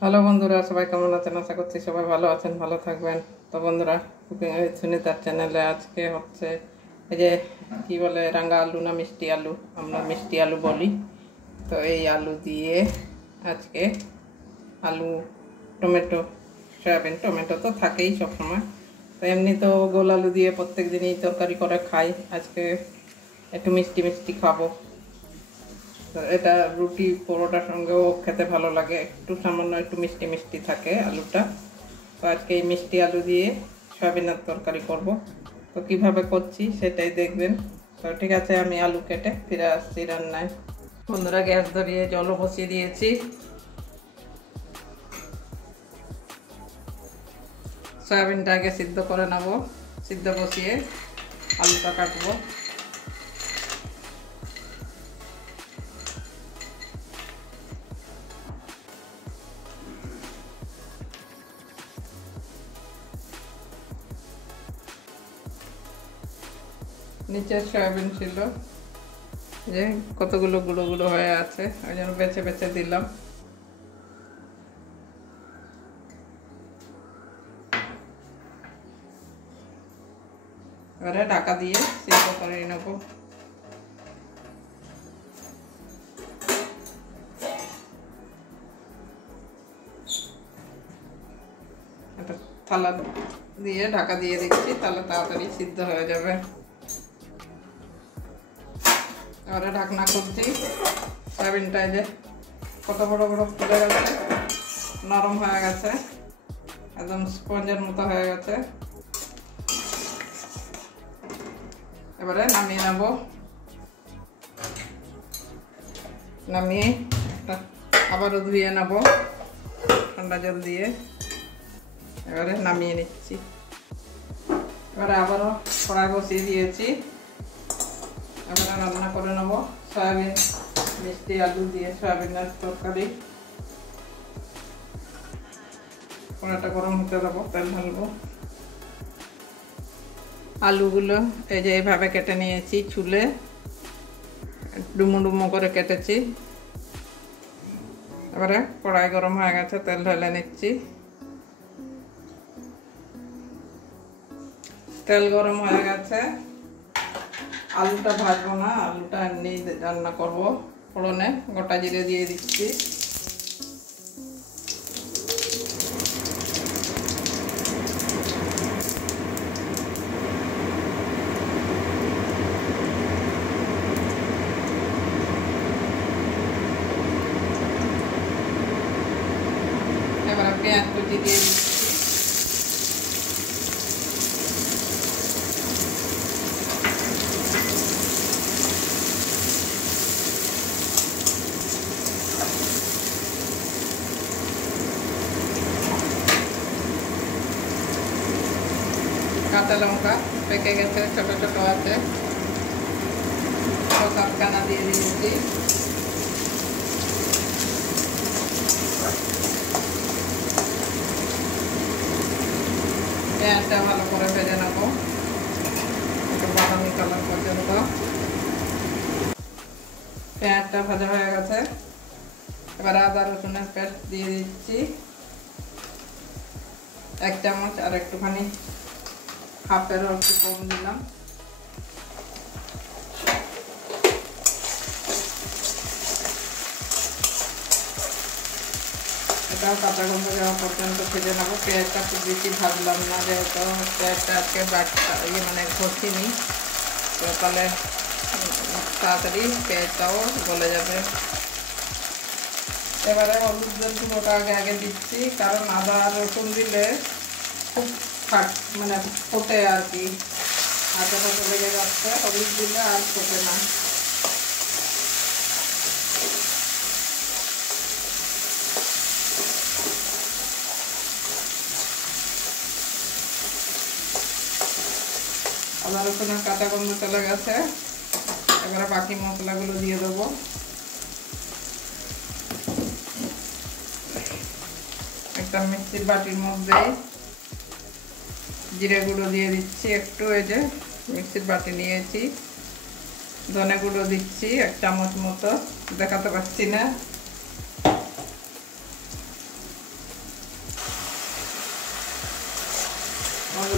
Hello বন্ধুরা, সবাই কেমন আছেন? আশা করছি সবাই ভালো আছেন, ভালো থাকবেন। তো বন্ধুরা, কুকিং উইথ সুনিতার চ্যানেলে আজকে হচ্ছে এই যে কি বলে রাঙা আলু না মিষ্টি আলু, আমরা মিষ্টি আলু বলি। তো এই আলু দিয়ে আজকে আলু, টমেটো, সয়াবিন, টমেটো তো থাকেই সবসময়। তো এমনি তো গোল আলু দিয়ে প্রত্যেক দিনই তরকারি করে খাই। আজকে একটু মিষ্টি মিষ্টি খাবো। তো এটা রুটি পরোটার সঙ্গেও খেতে ভালো লাগে, একটু সামান্য একটু মিষ্টি মিষ্টি থাকে আলুটা। তো আজকে এই মিষ্টি আলু দিয়ে সয়াবিনের তরকারি করব। তো কিভাবে করছি সেটাই দেখবেন। তো ঠিক আছে, আমি আলু কেটে ফিরে আসছি রান্নায়। বন্ধুরা, গ্যাস ধরিয়ে জলও বসিয়ে দিয়েছি। সয়াবিনটা আগে সিদ্ধ করে নেব। সিদ্ধ বসিয়ে আলুটা কাটবো। নিচে সয়াবিন ছিল, যে কতগুলো গুঁড়ো গুঁড়ো হয়ে আছে, ওই জন্য বেছে বেছে দিলাম। এবারে ঢাকা দিয়ে সিদ্ধ করে নেব। একটা থালা দিয়ে ঢাকা দিয়ে দিচ্ছি, তাহলে তাড়াতাড়ি সিদ্ধ হয়ে যাবে। এবারে ঢাকনা খুলছি। সয়াবিনটা যে কত বড় বড় ফুলে গেছে, নরম হয়ে গেছে, একদম স্পঞ্জের মতো হয়ে গেছে। এবারে নামিয়ে নেব। নামিয়ে আবারও ধুয়ে নেব ঠান্ডা জল দিয়ে। এবারে নামিয়ে নিচ্ছি। এবারে আবারও কড়াই বসিয়ে দিয়েছি। এবারে রান্না করে নেব সয়াবিন মিষ্টি আলু দিয়ে সয়াবিনের তরকারি। কড়াটা গরম হতে দেবো, তেল ঢালবো। আলুগুলো এই যে এইভাবে কেটে নিয়েছি, চুলে ডুমো ডুমো করে কেটেছি। এবারে কড়াই গরম হয়ে গেছে, তেল ঢেলে নিচ্ছি। তেল গরম হয়ে গেছে, আলুটা ভাজবো না, আলুটা এমনি রান্না করবো। ফোড়নে গোটা জিরে দিয়ে দিচ্ছি। এবার পেঁয়াজ কুচি দিয়ে দিচ্ছি। কাঁচা লঙ্কা পেকে গেছে, ছোট ছোট আছে, 6-7 দিয়ে দিয়েছি। পেঁয়াজটা ভালো করে ভেজে নেবো, একটু বাদামি কালার পর্যন্ত। পেঁয়াজটা ভাজা হয়ে গেছে। এবার আদা রসুনের পেস্ট দিয়ে দিচ্ছি 1 চামচ, আর একটুখানি হাফের একটু কম দিলাম। এটাও কাঁচা গন্ধ যাওয়া পর্যন্ত ভেজে নেবো। পেঁয়াজটা খুব বেশি ভাজলাম না, যেহেতু পেঁয়াজটা আজকে মানে ঘষিনি, তো তাহলে তাড়াতাড়ি পেঁয়াজটাও গলে যাবে। এবারে হলুদের গুঁড়োটা আগে দিচ্ছি, কারণ আদা রসুন দিলে খুব মানে ফোটে আর কি, হাতে হাতে লেগে যাচ্ছে। হলুদ দিলে আর ফোটে না। আদা রসুনের কাঁচা গন্ধ চলে গেছে। এবারে বাকি মশলাগুলো দিয়ে দেবো। একটা মিক্সির বাটির মধ্যে জিরে গুঁড়ো দিয়ে দিচ্ছি একটু, এই যে মিক্সির বাটি নিয়েছি। ধনে গুঁড়ো দিচ্ছি 1 চামচ মতো, দেখাতে পাচ্ছি না।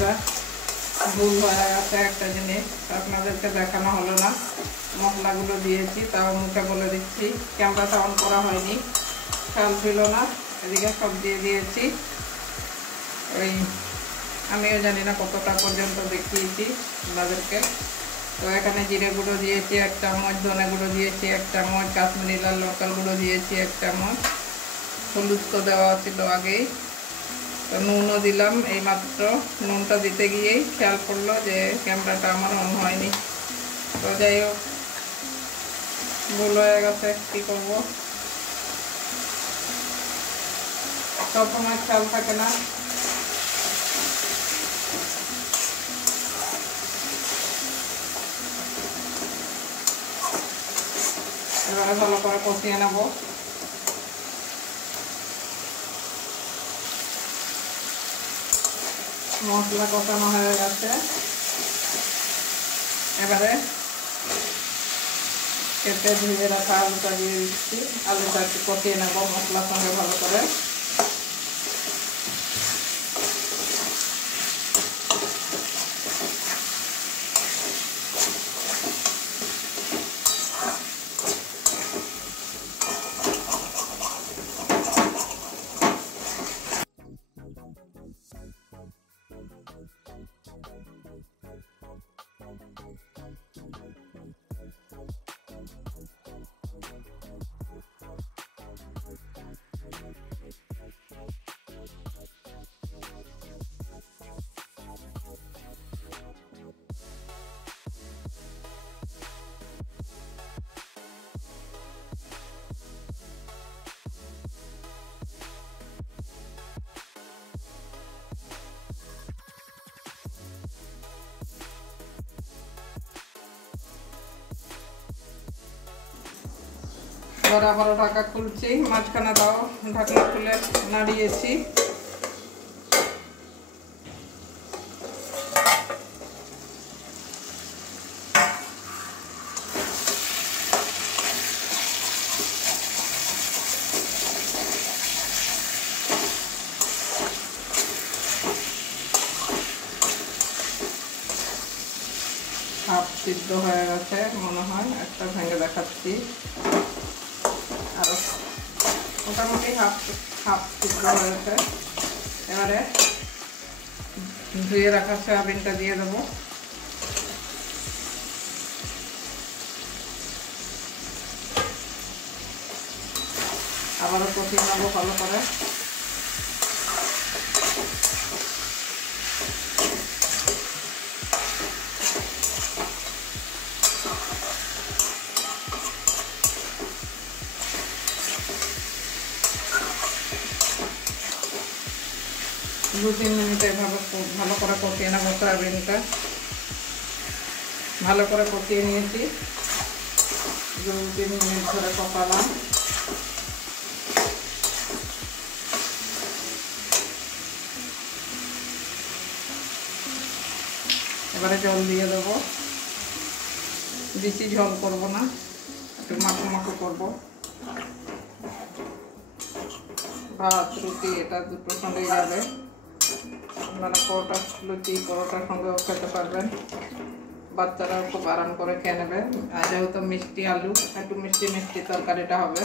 বন্ধুরা, ভুল হয়ে গেছে একটা জিনিস, আপনাদেরকে দেখানো হলো না। মশলাগুলো দিয়েছি, তাও মুখে বলে দিচ্ছি, ক্যামেরাটা অন করা হয়নি, খেয়াল ছিল না। এদিকে সব দিয়ে দিয়েছি। ওই আমিও জানি না কতটা পর্যন্ত দেখিয়েছি আপনাদেরকে। তো এখানে জিরে গুঁড়ো দিয়েছি 1 চামচ, ধনে গুঁড়ো দিয়েছি 1 চামচ, কাশ্মীরি লাল লঙ্কার গুঁড়ো দিয়েছি 1 চামচ, হলুদ তো দেওয়া ছিল আগেই। তো নুনও দিলাম এইমাত্র। নুনটা দিতে গিয়েই খেয়াল করলো যে ক্যামেরাটা আমার অন হয়নি। তো যাই হোক, ভুল হয়ে গেছে, কী করবো, সবসময় খেয়াল থাকে না। এবারে ভালো করে কষিয়ে নেব। মশলা কষানো হয়ে গেছে। এবারে কেটে ধুয়ে রাখা আলুটা দিয়ে দিচ্ছি। আলুটা একটু কষিয়ে নেব মশলার সঙ্গে ভালো করে। এবার আবারও ঢাকা খুলছি, মাঝখানে দাও ঢাকনা খুলে নাড়িয়েছি। হাফ সিদ্ধ হয়ে গেছে মনে হয়, একটা ভেঙে দেখাচ্ছি। আর মোটামুটি হাফ সিদ্ধ হয়েছে। এবারে ধুয়ে রাখা সয়াবিনটা দিয়ে দেবো। আবারও কষিয়ে নেবো ভালো করে। दो तीन मिनट एभाবে ভালো করে কষিয়ে নেব সয়াবিনটা। ভালো করে কষিয়ে নিয়েছি, 2-3 মিনিট ধরে কষালাম। এবারে জল দিয়ে দেবো। বেশি ঝোল করব না, একটু মাখো মাখো করব। ভাত রুটি এটা দুটোর সঙ্গেই যাবে। আপনারা পরোটা লুচি পরোটার সঙ্গেও খেতে পারবেন। বাচ্চারাও খুব আরাম করে খেয়ে নেবে। আর যেহেতু মিষ্টি আলু, একটু মিষ্টি মিষ্টি তরকারিটা হবে।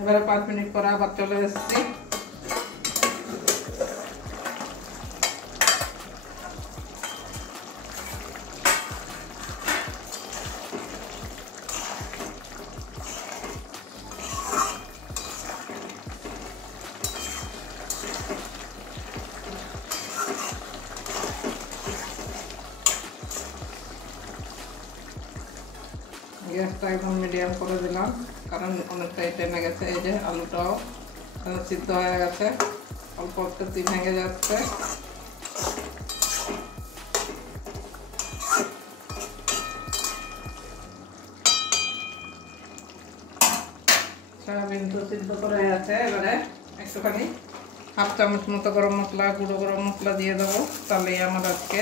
এবারে 5 মিনিট পরে আবার চলে এসেছি। গ্যাসটা একদম মিডিয়াম করে দিলাম, কারণ অনেকটাই টেনে গেছে। এই যে আলুটাও সিদ্ধ হয়ে গেছে, অল্প একটু ভেঙে যাচ্ছে। সয়াবিন তো সিদ্ধ করে আছে। এবারে একটুখানি হাফ চামচ মতো গরম মশলা, গুঁড়ো গরম মশলা দিয়ে দেবো। তাহলেই আমার আজকে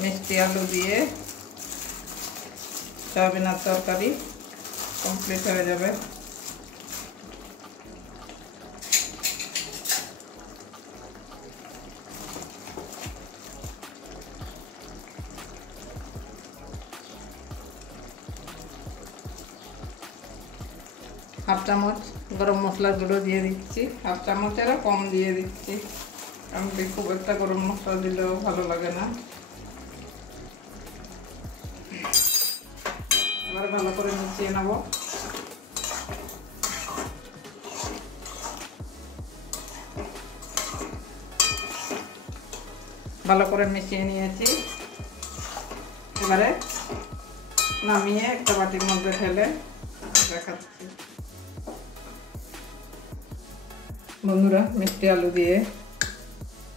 মিষ্টি আলু দিয়ে সয়াবিনের তরকারি কমপ্লিট হয়ে যাবে। হাফ চামচ গরম মশলার গুঁড়ো দিয়ে দিচ্ছি, হাফ চামচেরও কম দিয়ে দিচ্ছি, কারণ খুব একটা গরম মশলা দিলেও ভালো লাগে না। এবার ভালো করে মিশিয়ে নেব। ভালো করে মিশিয়ে নিয়েছি। এবারে নামিয়ে একটা বাটির মধ্যে ঢেলে দেখাচ্ছি। বন্ধুরা, মিষ্টি আলু দিয়ে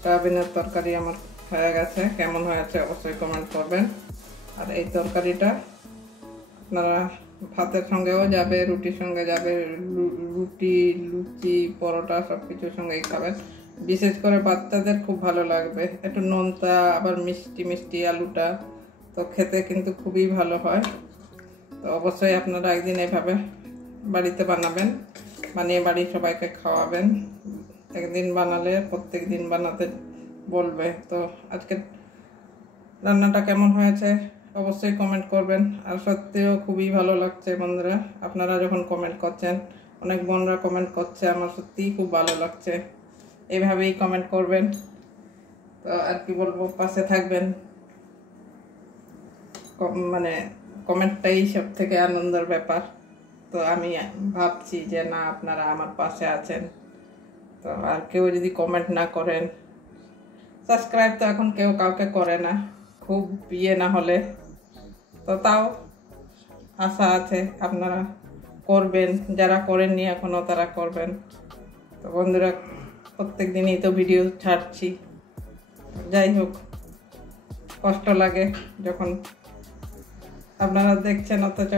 সয়াবিনের তরকারি আমার হয়ে গেছে। কেমন হয়েছে অবশ্যই কমেন্ট করবেন। আর এই তরকারিটা আপনারা ভাতের সঙ্গেও যাবে, রুটির সঙ্গে যাবে, রুটি, লুচি, পরোটা সব কিছুর সঙ্গেই খাবেন। বিশেষ করে বাচ্চাদের খুব ভালো লাগবে। একটু নোনতা, আবার মিষ্টি মিষ্টি আলুটা তো খেতে কিন্তু খুবই ভালো হয়। তো অবশ্যই আপনারা একদিন এইভাবে বাড়িতে বানাবেন, বানিয়ে বাড়ির সবাইকে খাওয়াবেন। একদিন বানালে প্রত্যেক দিন বানাতে বলবে। তো আজকে রান্নাটা কেমন হয়েছে অবশ্যই কমেন্ট করবেন। আর সত্যিও খুবই ভালো লাগছে বন্ধুরা, আপনারা যখন কমেন্ট করছেন, অনেক বোনরা কমেন্ট করছে, আমার সত্যিই খুব ভালো লাগছে। এইভাবেই কমেন্ট করবেন। তো আর কি বলবো, পাশে থাকবেন। মানে কমেন্টটাই সব থেকে আনন্দের ব্যাপার। তো আমি ভাবছি যে না, আপনারা আমার পাশে আছেন। তো আর কেউ যদি কমেন্ট না করেন, সাবস্ক্রাইব তো এখন কেউ কাউকে করে না, খুব ইয়ে না হলে, তো তাও আশা আছে আপনারা করবেন। যারা করেননি এখনও তারা করবেন। তো বন্ধুরা, প্রত্যেক দিনই তো ভিডিও ছাড়ছি, যাই হোক কষ্ট লাগে যখন আপনারা দেখছেন অথচ